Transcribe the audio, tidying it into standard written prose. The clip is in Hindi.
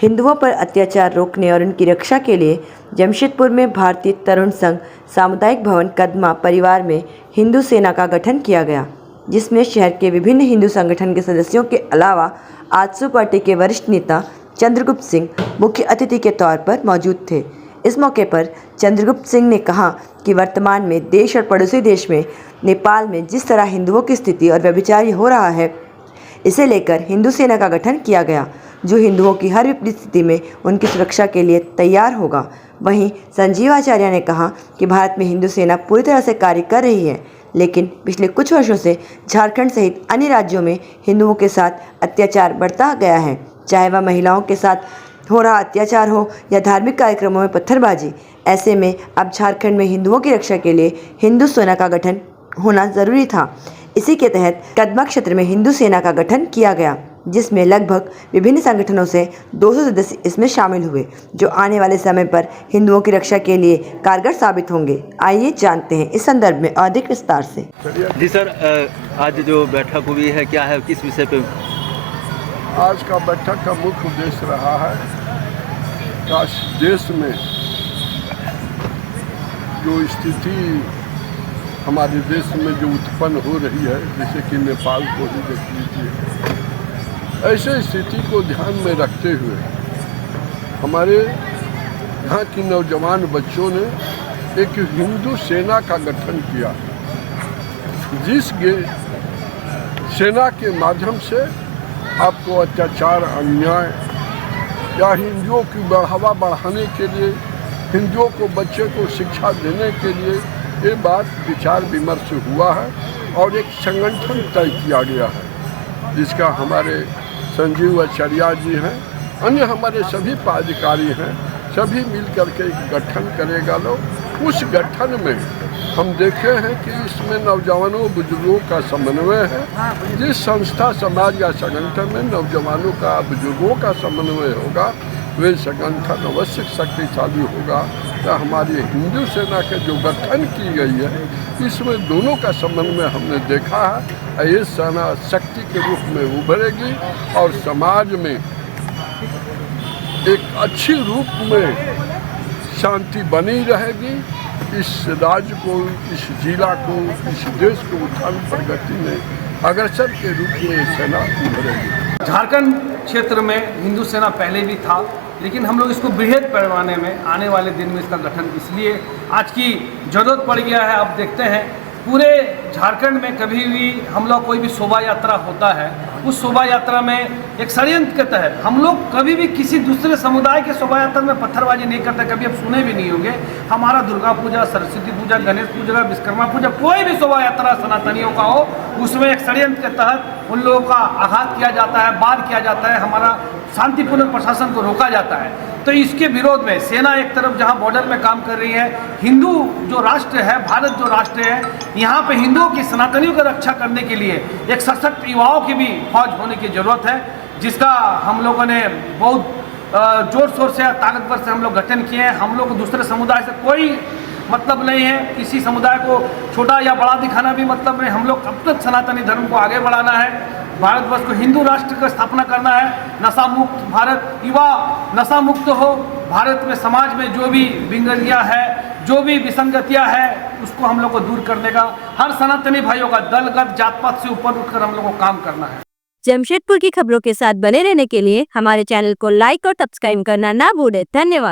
हिंदुओं पर अत्याचार रोकने और उनकी रक्षा के लिए जमशेदपुर में भारतीय तरुण संघ सामुदायिक भवन कदमा परिवार में हिंदू सेना का गठन किया गया, जिसमें शहर के विभिन्न हिंदू संगठन के सदस्यों के अलावा आजसू पार्टी के वरिष्ठ नेता चंद्रगुप्त सिंह मुख्य अतिथि के तौर पर मौजूद थे। इस मौके पर चंद्रगुप्त सिंह ने कहा कि वर्तमान में देश और पड़ोसी देश में नेपाल में जिस तरह हिंदुओं की स्थिति और व्यभिचारी हो रहा है, इसे लेकर हिंदू सेना का गठन किया गया, जो हिंदुओं की हर विपरीत स्थिति में उनकी सुरक्षा के लिए तैयार होगा। वहीं संजीवाचार्य ने कहा कि भारत में हिंदू सेना पूरी तरह से कार्य कर रही है, लेकिन पिछले कुछ वर्षों से झारखंड सहित अन्य राज्यों में हिंदुओं के साथ अत्याचार बढ़ता गया है, चाहे वह महिलाओं के साथ हो रहा अत्याचार हो या धार्मिक कार्यक्रमों में पत्थरबाजी। ऐसे में अब झारखंड में हिंदुओं की रक्षा के लिए हिंदू सेना का गठन होना जरूरी था। इसी के तहत कदमा क्षेत्र में हिंदू सेना का गठन किया गया, जिसमें लगभग विभिन्न संगठनों से 200 सदस्य इसमें शामिल हुए, जो आने वाले समय पर हिंदुओं की रक्षा के लिए कारगर साबित होंगे। आइए जानते हैं इस संदर्भ में अधिक विस्तार से। जी सर, आज जो बैठक हुई है क्या है, किस विषय पे? आज का बैठक का मुख्य उद्देश्य रहा है कि देश में जो स्थिति हमारे देश में जो उत्पन्न हो रही है, जैसे कि नेपाल को ही देख लीजिए, ऐसे स्थिति को ध्यान में रखते हुए हमारे यहाँ की नौजवान बच्चों ने एक हिंदू सेना का गठन किया, जिस सेना के माध्यम से आपको अत्याचार, अन्याय या हिंदुओं की बढ़ावा बढ़ाने के लिए, हिंदुओं को बच्चे को शिक्षा देने के लिए ये बात विचार विमर्श हुआ है और एक संगठन तय किया गया है, जिसका हमारे संजीवाचार्य जी हैं, अन्य हमारे सभी पदाधिकारी हैं, सभी मिल करके एक गठन करेगा लोग। उस गठन में हम देखे हैं कि इसमें नौजवानों बुजुर्गों का समन्वय है। जिस संस्था, समाज या संगठन में नौजवानों का, बुजुर्गों का समन्वय होगा, वे संगठन अवश्य शक्तिशाली होगा। तो हमारी हिंदू सेना के जो गठन की गई है, इसमें दोनों का समन्वय हमने देखा है। ये सेना शक्ति के रूप में उभरेगी और समाज में एक अच्छी रूप में शांति बनी रहेगी। इस राज्य को, इस जिला को, इस देश को उत्थान प्रगति में अग्रसर के रूप में सेना उभरेगी। झारखंड क्षेत्र में हिंदू सेना पहले भी था, लेकिन हम लोग इसको बृहद पैमाने में आने वाले दिन में इसका गठन इसलिए आज की जरूरत पड़ गया है। आप देखते हैं पूरे झारखंड में कभी भी हम लोग कोई भी शोभा यात्रा होता है, उस शोभा यात्रा में एक षड्यंत्र के तहत हम लोग कभी भी किसी दूसरे समुदाय के शोभा यात्रा में पत्थरबाजी नहीं करते। कभी आप सुने भी नहीं होंगे। हमारा दुर्गा पूजा, सरस्वती पूजा, गणेश पूजा, विश्वकर्मा पूजा, कोई भी शोभा यात्रा सनातनियों का हो, उसमें एक षड्यंत्र के तहत उन लोगों का आघात किया जाता है, बाध किया जाता है, हमारा शांतिपूर्ण प्रशासन को रोका जाता है। तो इसके विरोध में सेना एक तरफ जहां बॉर्डर में काम कर रही है, हिंदू जो राष्ट्र है, भारत जो राष्ट्र है, यहाँ पे हिंदुओं की, सनातनियों की रक्षा करने के लिए एक सशक्त युवाओं की भी फौज होने की जरूरत है, जिसका हम लोगों ने बहुत जोर शोर से, ताकतवर से हम लोग गठन किए हैं। हम लोग को दूसरे समुदाय से कोई मतलब नहीं है, किसी समुदाय को छोटा या बड़ा दिखाना भी मतलब नहीं। हम लोग कब तक सनातनी धर्म को आगे बढ़ाना है, भारतवर्ष को हिंदू राष्ट्र का स्थापना करना है, नशा मुक्त भारत, युवा नशा मुक्त हो, भारत में समाज में जो भी विंगलियाँ है, जो भी विसंगतियाँ है, उसको हम लोग को दूर करने का हर सनातनी भाइयों का दलगत, जात पात से ऊपर उठकर हम लोग को काम करना है। जमशेदपुर की खबरों के साथ बने रहने के लिए हमारे चैनल को लाइक और सब्सक्राइब करना ना भूलें। धन्यवाद।